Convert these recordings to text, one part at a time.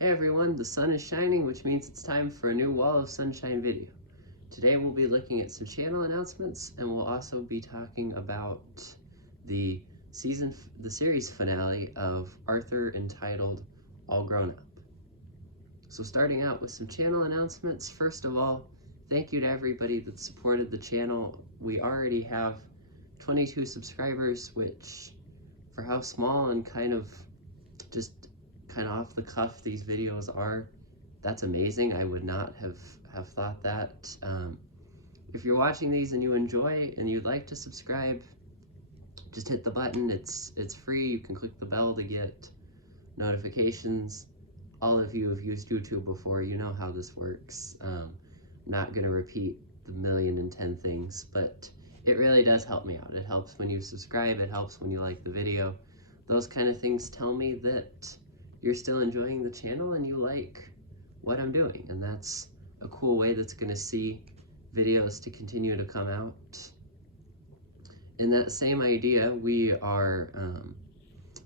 Hey everyone, the sun is shining, which means it's time for a new Wall of Sunshine video. Today we'll be looking at some channel announcements, and we'll also be talking about the series finale of Arthur, entitled All Grown Up. So starting out with some channel announcements, first of all, thank you to everybody that supported the channel. We already have 22 subscribers, which for how small and kind of off the cuff these videos are, that's amazing. I would not have thought that. If you're watching these and you enjoy and you'd like to subscribe, just hit the button. It's free. You can click the bell to get notifications. All of you have used YouTube before. You know how this works. Not gonna repeat the 1,000,010 things, but it really does help me out. It helps when you subscribe. It helps when you like the video. Those kind of things tell me that you're still enjoying the channel and you like what I'm doing, and that's a cool way that's going to see videos to continue to come out. In that same idea, we are,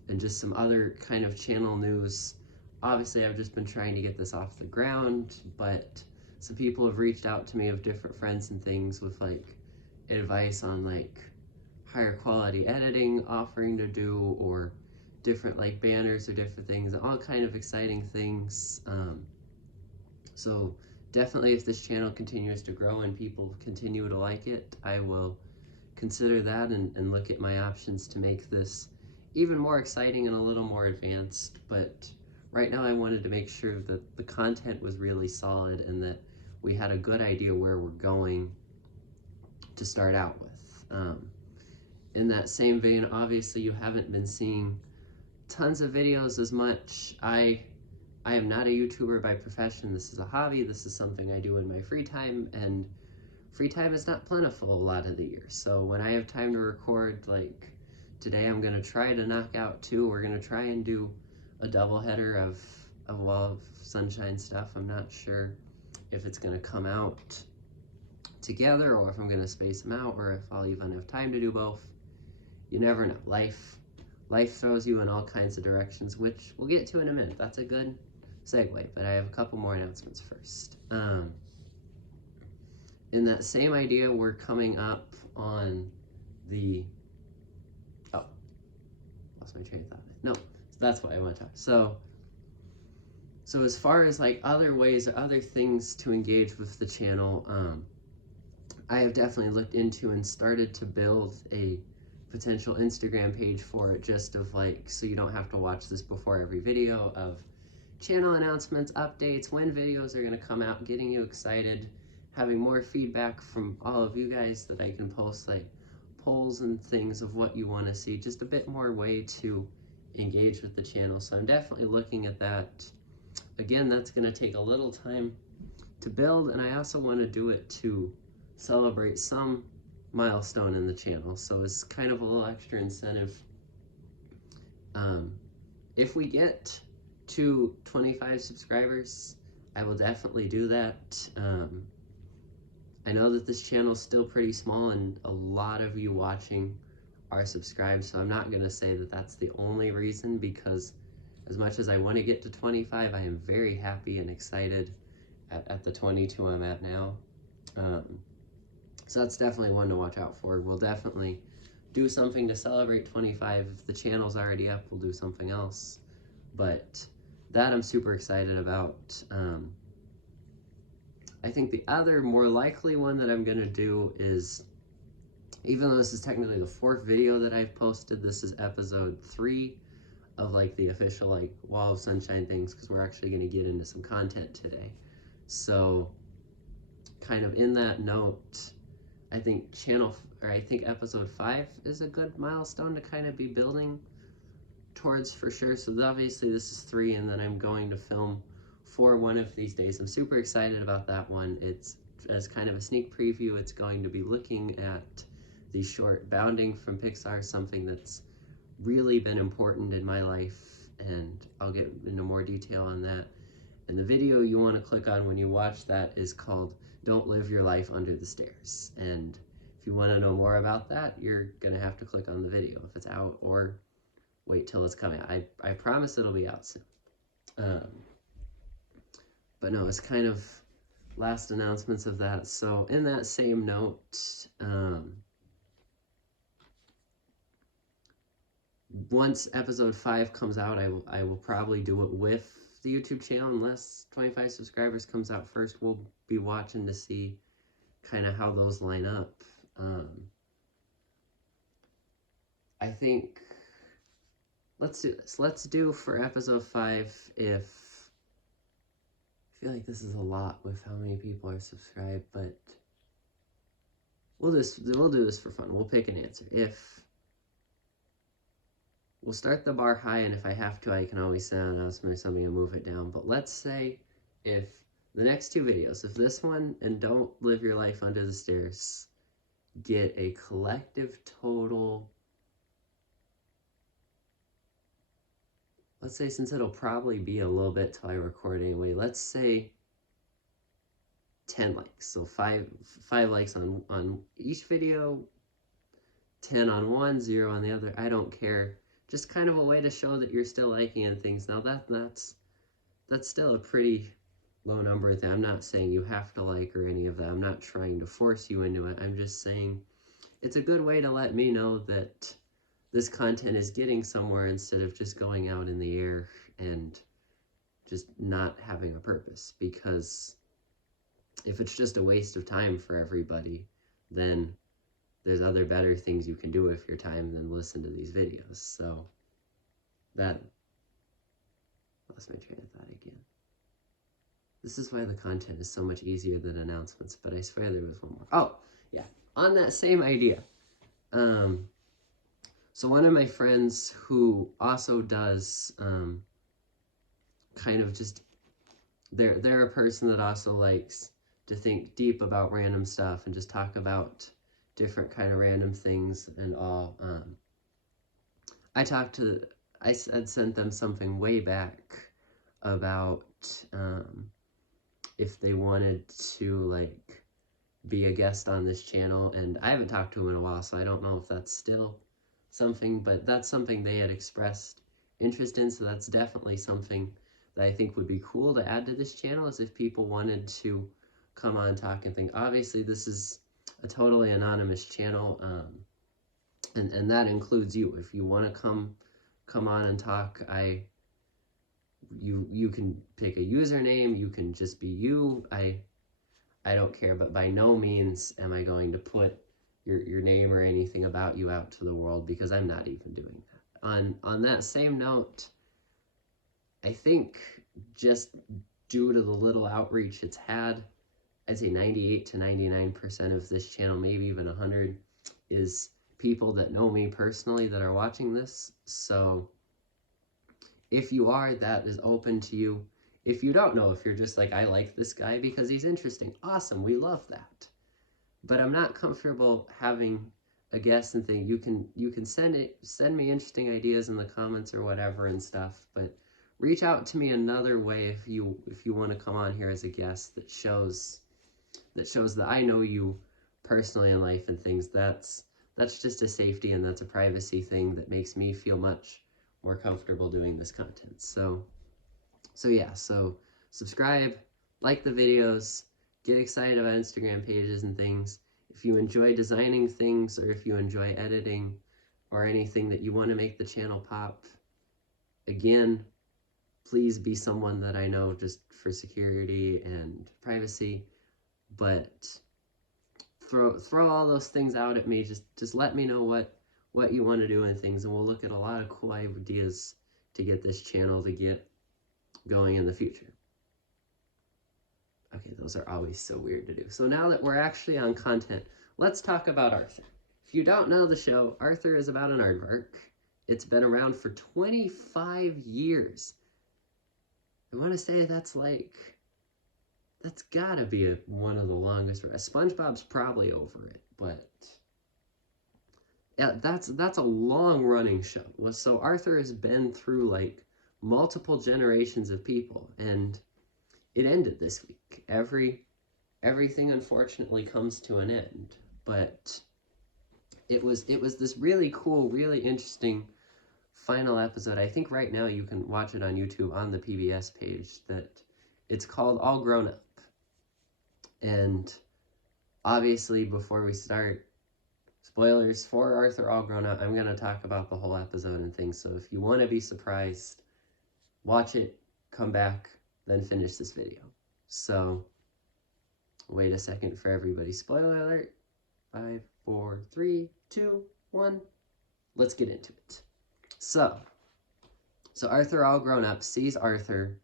and just some other kind of channel news, obviously I've just been trying to get this off the ground, but some people have reached out to me, of different friends and things, with like advice on like higher quality editing offering to do, or different like banners or different things, all kind of exciting things. So definitely, if this channel continues to grow and people continue to like it, I will consider that and look at my options to make this even more exciting and a little more advanced. But right now I wanted to make sure that the content was really solid and that we had a good idea where we're going to start out with. In that same vein, obviously you haven't been seeing tons of videos as much. I am not a YouTuber by profession. This is a hobby. This is something I do in my free time, and free time is not plentiful a lot of the year. So when I have time to record, like today, I'm gonna try to knock out 2. We're gonna try and do a double header of Wall of Sunshine stuff. I'm not sure if it's gonna come out together or if I'm gonna space them out or if I'll even have time to do both. You never know. Life throws you in all kinds of directions, which we'll get to in a minute. That's a good segue, but I have a couple more announcements first. In that same idea, we're coming up on the... Oh, lost my train of thought. No, so that's why I want to talk. So as far as like other ways or other things to engage with the channel, I have definitely looked into and started to build a potential Instagram page for it, just of like, so you don't have to watch this before every video, of channel announcements, updates, when videos are going to come out, getting you excited, having more feedback from all of you guys that I can post like polls and things of what you want to see, just a bit more way to engage with the channel. So I'm definitely looking at that. Again, that's going to take a little time to build, and I also want to do it to celebrate some milestone in the channel, so it's kind of a little extra incentive. If we get to 25 subscribers, I will definitely do that. I know that this channel is still pretty small and a lot of you watching are subscribed, so I'm not going to say that that's the only reason, because as much as I want to get to 25, I am very happy and excited at the 22 I'm at now. So that's definitely one to watch out for. We'll definitely do something to celebrate 25. If the channel's already up, we'll do something else. But that I'm super excited about. I think the other more likely one that I'm gonna do is, even though this is technically the 4th video that I've posted, this is episode 3 of like the official like Wall of Sunshine things, because we're actually gonna get into some content today. So kind of in that note, I think episode 5 is a good milestone to kind of be building towards for sure. So obviously this is 3, and then I'm going to film 4 one of these days. I'm super excited about that one. It's, as kind of a sneak preview, it's going to be looking at the short Bounding from Pixar, something that's really been important in my life, and I'll get into more detail on that. And the video you want to click on when you watch that is called Don't Live Your Life Under the Stairs. And if you want to know more about that, you're going to have to click on the video if it's out, or wait till it's coming out. I promise it'll be out soon. But no, it's kind of last announcements of that. So in that same note, once episode 5 comes out, I will probably do it with the YouTube channel, unless 25 subscribers comes out first. We'll be watching to see kind of how those line up. I think, let's do this. Let's do for episode 5, if, I feel like this is a lot with how many people are subscribed, but we'll do this for fun. We'll pick an answer. We'll start the bar high, and if I have to, I can always send an announcement or something and move it down. But let's say if the next 2 videos, if this one and Don't Live Your Life Under the Stairs get a collective total, let's say, since it'll probably be a little bit till I record anyway, let's say 10 likes. So 5 likes on each video, 10 on one, 0 on the other. I don't care. Just kind of a way to show that you're still liking and things. Now that's still a pretty low number. I'm not saying you have to like or any of that. I'm not trying to force you into it. I'm just saying it's a good way to let me know that this content is getting somewhere, instead of just going out in the air and just not having a purpose. Because if it's just a waste of time for everybody, then there's other better things you can do with your time than listen to these videos. So that, lost my train of thought again. This is why the content is so much easier than announcements, but I swear there was one more. Oh, yeah, on that same idea. So one of my friends who also does kind of just, they're a person that also likes to think deep about random stuff and just talk about different kind of random things and all. I had sent them something way back about if they wanted to like be a guest on this channel, and I haven't talked to them in a while, so I don't know if that's still something, but that's something they had expressed interest in. So that's definitely something that I think would be cool to add to this channel, is if people wanted to come on, talk and think. Obviously this is a totally anonymous channel, and that includes you. If you want to come on and talk, you can pick a username, you can just be you. I don't care, but by no means am I going to put your name or anything about you out to the world, because I'm not even doing that. On that same note, I think just due to the little outreach it's had, I'd say 98 to 99% of this channel, maybe even 100, is people that know me personally that are watching this. So if you are, that is open to you. If you don't know, if you're just like, I like this guy because he's interesting, awesome, we love that. But I'm not comfortable having a guest and thing. You can send me interesting ideas in the comments or whatever and stuff, but reach out to me another way if you want to come on here as a guest that shows that I know you personally in life and things. That's just a safety and that's a privacy thing that makes me feel much more comfortable doing this content. So yeah, so subscribe, like the videos, get excited about Instagram pages and things. If you enjoy designing things, or if you enjoy editing, or anything that you want to make the channel pop, again, please be someone that I know just for security and privacy. But throw all those things out at me. Just let me know what you want to do and things, and we'll look at a lot of cool ideas to get this channel to get going in the future. Okay, those are always so weird to do. So now that we're actually on content, let's talk about Arthur. If you don't know the show, Arthur is about an aardvark. It's been around for 25 years. I want to say that's gotta be one of the longest. SpongeBob's probably over it, but yeah, that's a long-running show. So Arthur has been through like multiple generations of people, and it ended this week. Everything unfortunately comes to an end, but it was this really cool, really interesting final episode. I think right now you can watch it on YouTube on the PBS page. That It's called All Grown Up. And obviously, before we start, spoilers for Arthur All Grown Up, I'm going to talk about the whole episode and things. So if you want to be surprised, watch it, come back, then finish this video. So, wait a second for everybody. Spoiler alert. 5, 4, 3, 2, 1. Let's get into it. So Arthur All Grown Up sees Arthur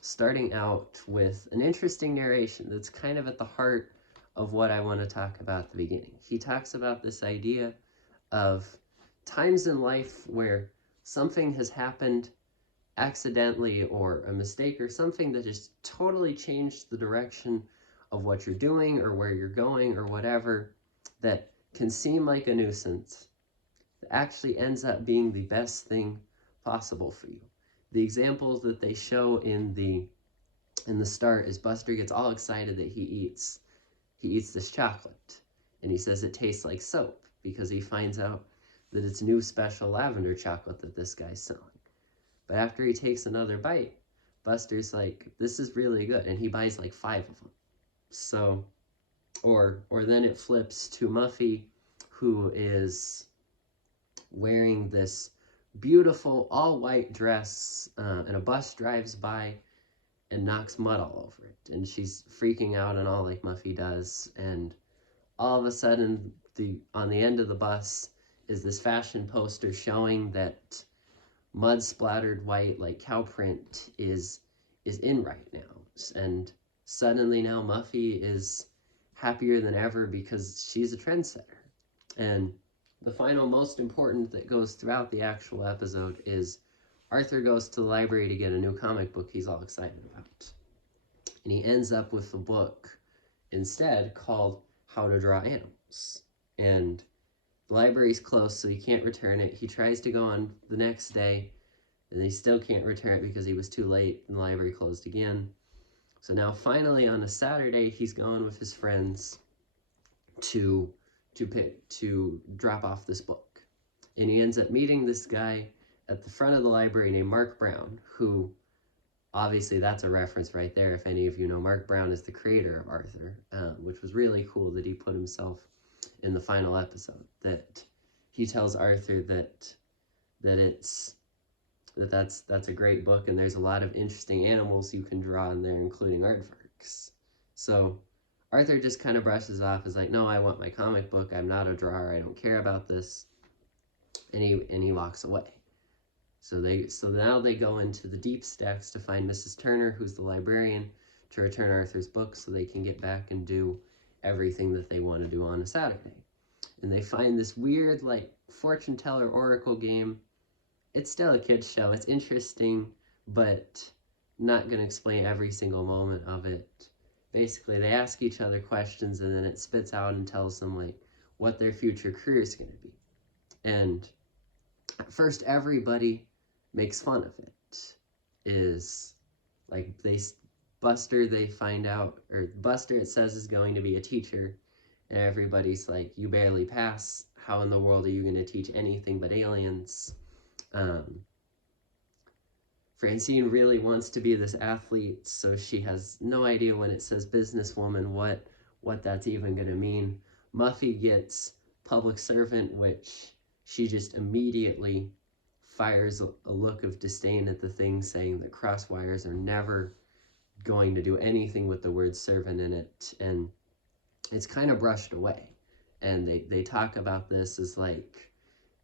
starting out with an interesting narration that's kind of at the heart of what I want to talk about at the beginning. He talks about this idea of times in life where something has happened accidentally or a mistake or something that has totally changed the direction of what you're doing or where you're going or whatever, that can seem like a nuisance, that actually ends up being the best thing possible for you. The examples that they show in the start is Buster gets all excited that he eats this chocolate, and he says it tastes like soap because he finds out that it's new special lavender chocolate that this guy's selling. But after he takes another bite, Buster's like, this is really good, and he buys like 5 of them. So, or then it flips to Muffy, who is wearing this beautiful all-white dress, and a bus drives by and knocks mud all over it, and she's freaking out and all like Muffy does, and all of a sudden on the end of the bus is this fashion poster showing that mud splattered white like cow print is in right now, and suddenly now Muffy is happier than ever because she's a trendsetter. And the final most important that goes throughout the actual episode is Arthur goes to the library to get a new comic book he's all excited about. And he ends up with a book instead called How to Draw Animals. And the library's closed, so he can't return it. He tries to go on the next day, and he still can't return it because he was too late and the library closed again. So now finally on a Saturday, he's going with his friends to drop off this book. And he ends up meeting this guy at the front of the library named Mark Brown, who, obviously that's a reference right there. If any of you know, Mark Brown is the creator of Arthur, which was really cool that he put himself in the final episode, that he tells Arthur that's a great book, and there's a lot of interesting animals you can draw in there, including aardvarks. So Arthur just kind of brushes off as like, no, I want my comic book, I'm not a drawer, I don't care about this, and he walks away. So now they go into the deep stacks to find Mrs. Turner, who's the librarian, to return Arthur's book so they can get back and do everything that they want to do on a Saturday. And they find this weird, like, fortune teller oracle game. It's still a kid's show. It's interesting, but not going to explain every single moment of it. Basically, they ask each other questions, and then it spits out and tells them, like, what their future career is going to be. And at first, everybody makes fun of it. Is, like, Buster, it says, is going to be a teacher, and everybody's like, you barely pass. How in the world are you going to teach anything but aliens? Francine really wants to be this athlete, so she has no idea when it says businesswoman what that's even going to mean. Muffy gets public servant, which she just immediately fires a look of disdain at the thing, saying that crosswires are never going to do anything with the word servant in it, and it's kind of brushed away. And they talk about this as like,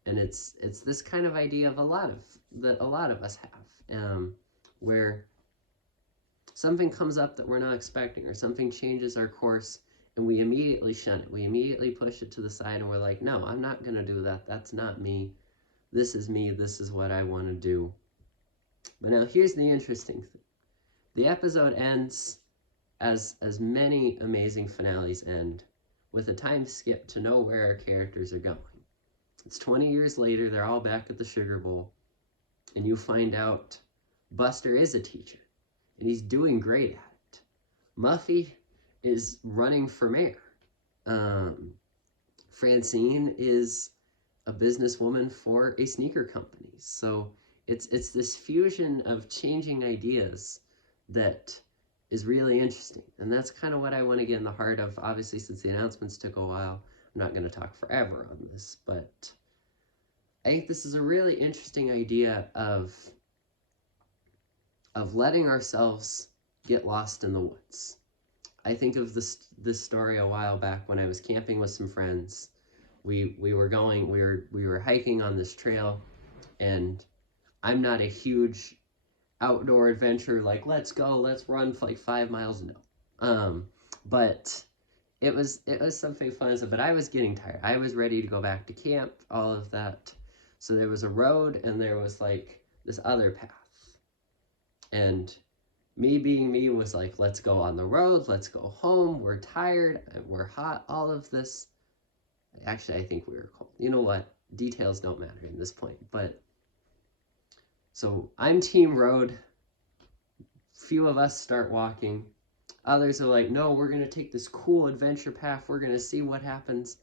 and it's this kind of idea of a lot of us have, where something comes up that we're not expecting, or something changes our course, and we immediately shun it. We immediately push it to the side, and we're like, no, I'm not going to do that. That's not me. This is me. This is what I want to do. But now here's the interesting thing. The episode ends as many amazing finales end, with a time skip to know where our characters are going. It's 20 years later, they're all back at the Sugar Bowl, and you find out Buster is a teacher, and he's doing great at it. Muffy is running for mayor. Francine is a businesswoman for a sneaker company. So it's this fusion of changing ideas that is really interesting. And that's kind of what I want to get in the heart of. Obviously, since the announcements took a while, I'm not going to talk forever on this, but I think this is a really interesting idea of letting ourselves get lost in the woods. I think of this story a while back when I was camping with some friends. We were hiking on this trail, and I'm not a huge outdoor adventure like let's go, let's run for like 5 miles, no. But it was something fun. But I was getting tired. I was ready to go back to camp, all of that. So there was a road and there was like this other path. And me being me was like, let's go on the road, let's go home, we're tired, we're hot, all of this. Actually, I think we were cold. You know what? Details don't matter in this point. But so I'm team road. Few of us start walking. Others are like, no, we're going to take this cool adventure path. We're going to see what happens.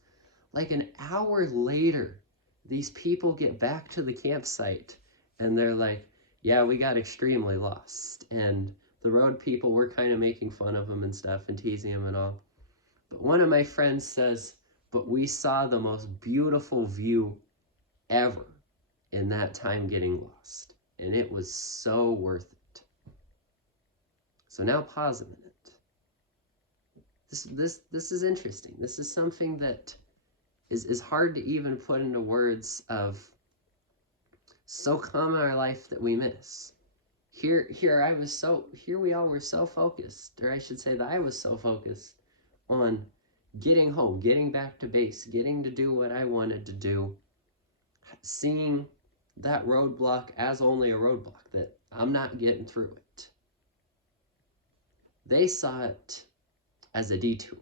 Like an hour later, these people get back to the campsite and they're like, yeah, we got extremely lost. And the road people were kind of making fun of them and stuff and teasing them and all. But one of my friends says, but we saw the most beautiful view ever in that time getting lost. And it was so worth it. So now pause a minute. This is interesting. This is something that is hard to even put into words of so common in our life that we miss. Here we all were so focused, or I should say that I was so focused on getting home, getting back to base, getting to do what I wanted to do, seeing that roadblock as only a roadblock, that I'm not getting through it. They saw it as a detour,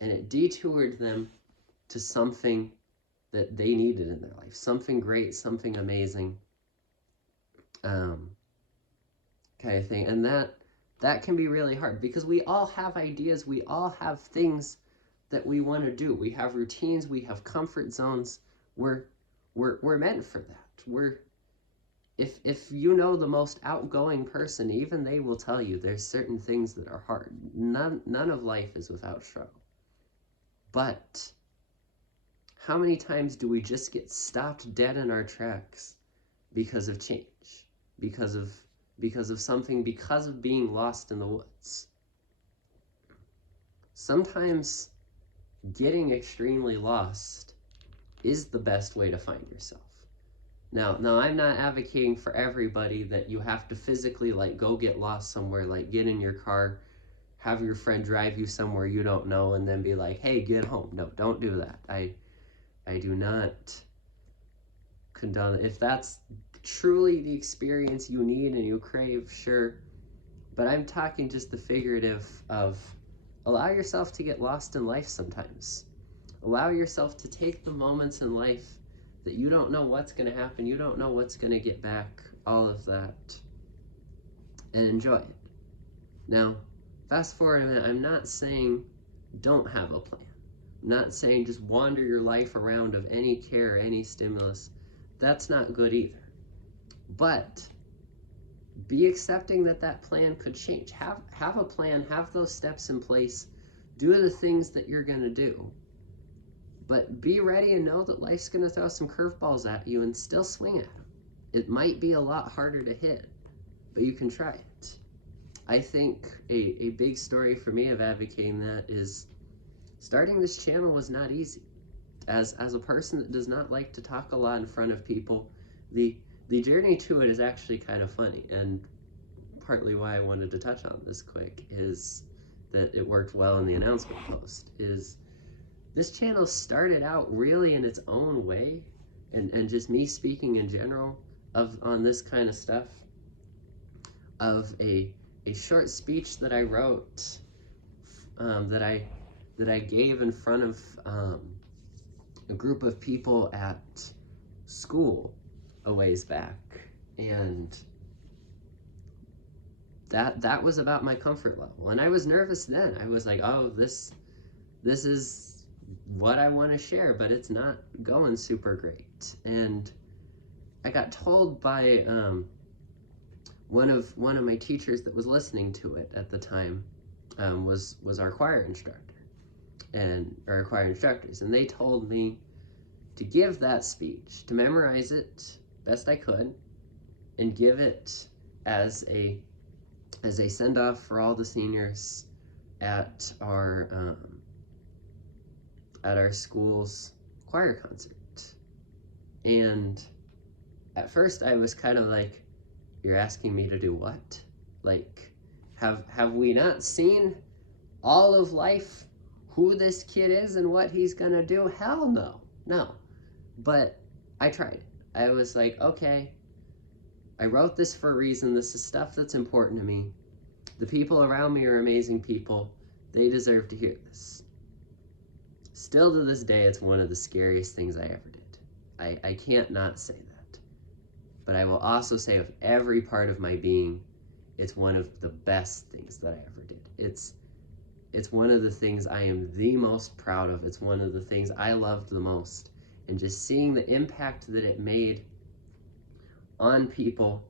and it detoured them to something that they needed in their life, something great, something amazing, kind of thing. And that can be really hard because we all have ideas, we all have things that we want to do. We have routines, we have comfort zones. We're meant for that. If you know the most outgoing person, even they will tell you there's certain things that are hard. None of life is without struggle. But how many times do we just get stopped dead in our tracks because of change, because of something, because of being lost in the woods? Sometimes getting extremely lost is the best way to find yourself. Now, I'm not advocating for everybody that you have to physically like go get lost somewhere, like get in your car, have your friend drive you somewhere you don't know, and then be like, hey, get home. No, don't do that. I do not condone it. If that's truly the experience you need and you crave, sure. But I'm talking just the figurative of allow yourself to get lost in life sometimes. Allow yourself to take the moments in life that you don't know what's going to happen, you don't know what's going to get back, all of that, and enjoy it. Now, fast forward a minute, I'm not saying don't have a plan. I'm not saying just wander your life around of any care, any stimulus. That's not good either. But be accepting that plan could change. Have a plan, have those steps in place, do the things that you're going to do. But be ready and know that life's going to throw some curveballs at you and still swing at them. It might be a lot harder to hit, but you can try it. I think a big story for me of advocating that is starting this channel was not easy. As a person that does not like to talk a lot in front of people, the journey to it is actually kind of funny. And partly why I wanted to touch on this quick is that it worked well in the announcement post, is this channel started out really in its own way, and just me speaking in general on this kind of stuff, of a short speech that I wrote, that I gave in front of a group of people at school a ways back, and that was about my comfort level. And I was nervous then. I was like, oh, this is what I want to share, but it's not going super great. And I got told by one of my teachers that was listening to it at the time was our choir instructor and our choir instructors, and they told me to give that speech, to memorize it best I could, and give it as a send-off for all the seniors at our school's choir concert. And at first I was kind of like, you're asking me to do what? Like, have we not seen all of life, who this kid is and what he's gonna do? Hell no. But I tried. I was like, okay, I wrote this for a reason. This is stuff that's important to me. The people around me are amazing people. They deserve to hear this. Still to this day, it's one of the scariest things I ever did. I can't not say that. But I will also say, of every part of my being, it's one of the best things that I ever did. It's one of the things I am the most proud of. It's one of the things I loved the most. And just seeing the impact that it made on people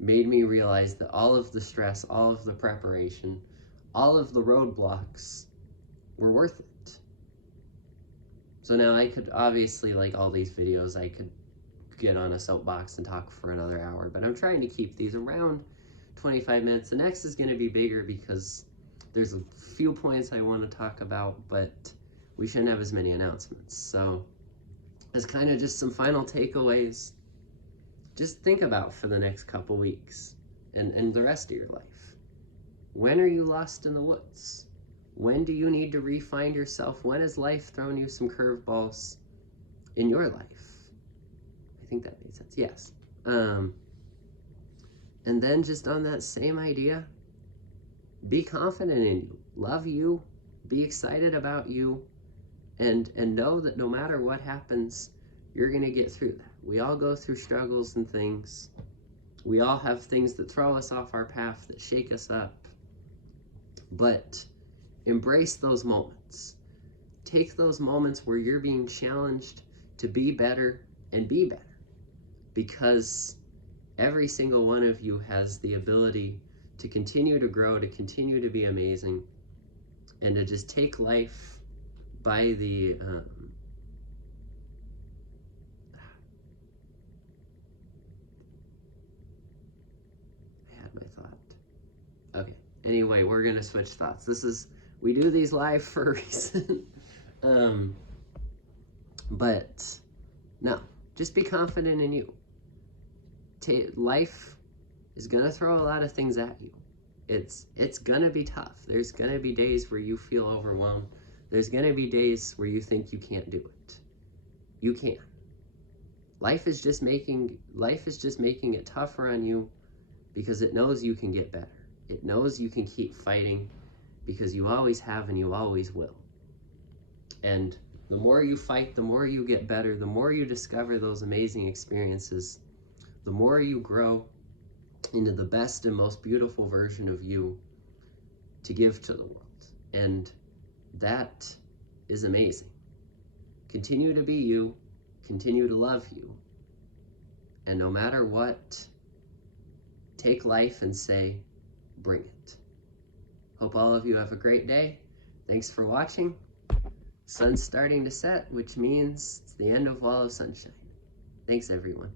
made me realize that all of the stress, all of the preparation, all of the roadblocks were worth it. So now I could obviously, like all these videos, I could get on a soapbox and talk for another hour, but I'm trying to keep these around 25 minutes. The next is going to be bigger because there's a few points I want to talk about, but we shouldn't have as many announcements. So as kind of just some final takeaways, just think about for the next couple weeks and the rest of your life. When are you lost in the woods? When do you need to re-find yourself? When has life thrown you some curveballs in your life? I think that made sense. Yes. And then just on that same idea, be confident in you, love you, be excited about you, and know that no matter what happens, you're going to get through that. We all go through struggles and things. We all have things that throw us off our path, that shake us up. But embrace those moments. Take those moments where you're being challenged to be better and be better. Because every single one of you has the ability to continue to grow, to continue to be amazing, and to just take life by the I had my thought. Okay. Anyway, we're gonna switch thoughts. We do these live for a reason. But no, just be confident in you. Life is gonna throw a lot of things at you. It's gonna be tough. There's gonna be days where you feel overwhelmed. There's gonna be days where you think you can't do it. You can. Life is just making it tougher on you because it knows you can get better. It knows you can keep fighting because you always have and you always will. And the more you fight, the more you get better, the more you discover those amazing experiences, the more you grow into the best and most beautiful version of you to give to the world. And that is amazing. Continue to be you, continue to love you, and no matter what, take life and say, bring it. Hope all of you have a great day. Thanks for watching. Sun's starting to set, which means it's the end of Wall of Sunshine. Thanks, everyone.